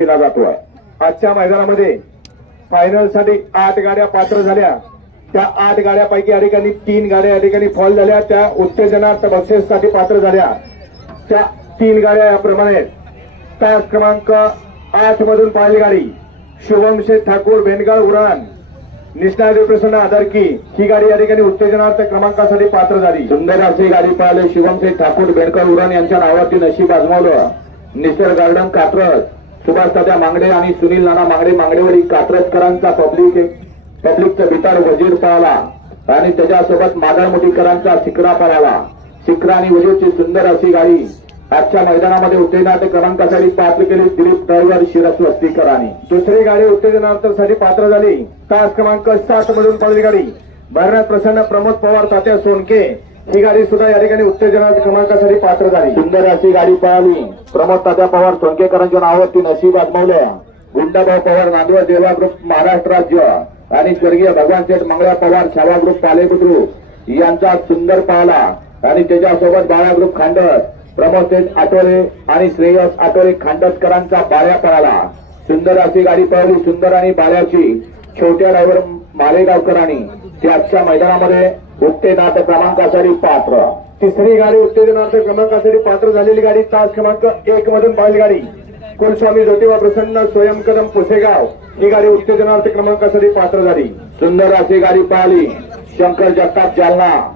केला जातोय. आजच्या मैदानामध्ये फायनलसाठी आठ गाड्या पात्र झाल्या. त्या आठ गाड्यापैकी या ठिकाणी तीन गाड्या या ठिकाणी फॉल झाल्या. त्या उत्तेजनार्थ बक्षीससाठी पात्र झाल्या. त्या तीन गाड्या याप्रमाणे तास क्रमांक आठ मधून पाहिली गाडी. शुभम शेठ ठाकूर भेंडगाळ उरण निष्णा प्रसन्न आदरकी. ही गाडी या ठिकाणी उत्तेजनार्थ क्रमांकासाठी पात्र झाली. सुंदर अशी गाडी पाहिले. शिवमशेठ ठाकूर बेडकर उरण यांच्या नावाची नशीब आजमावलं. निसर्ग गार्डन कात्रज. सुभाष दादा मांगडे आणि सुनील नाना मांगडे मांगडेवरी कात्रजकरांचा पब्लिक पब्लिकचा बिताड वजीर पळाला आणि त्याच्यासोबत मादळ मुठीकरांचा शिकरा पळाला. शिकरा आणि वजीरची सुंदर अशी गाडी आजच्या मैदानामध्ये उत्तेजनार्थ क्रमांकासाठी पात्र केली दिलीप तळवर शिरस्वस्तीकरांनी. दुसरी गाडी उत्तेजनार्थासाठी पात्र झाली. तास क्रमांक सात मधून पडली गाडी. भरण्यात प्रसन्न प्रमोद पवार तात्या सोनके ही गाडी सुद्धा या ठिकाणी उत्तेजना क्रमांकासाठी पात्र झाली. सुंदर अशी गाडी पळाली. प्रमोद तात्या पवार सोनकेकरांच्या नावावरती नशीब आजमावले गुंडाभाऊ पवार नांदवळ देवा ग्रुप महाराष्ट्र राज्य. आणि स्वर्गीय भगवान शेठ मंगळा पवार छावा ग्रुप पाले बुद्रुक यांचा सुंदर पाहला आणि त्याच्यासोबत बाळा ग्रुप खांडस प्रमोद शेठ आठवले आणि श्रेयस आठवले खांडसकरांचा बाळ्या पळाला. सुंदर अशी गाडी पळाली सुंदर आणि बाळ्याची छोट्या ड्रायव्हर मालेगावकरांनी ते आजच्या मैदानामध्ये उत्तेजनार्थ क्रमांकासाठी पात्र. तिसरी गाडी उत्तेजनार्थ क्रमांकासाठी पात्र झालेली गाडी तास क्रमांक एक मधून बैलगाडी. गाडी कुलस्वामी ज्योतिबा प्रसन्न स्वयंकदम पुसेगाव. ही गाडी उत्तेजनार्थ क्रमांकासाठी पात्र झाली. सुंदर अशी गाडी पाहिली. शंकर जगताप जालना.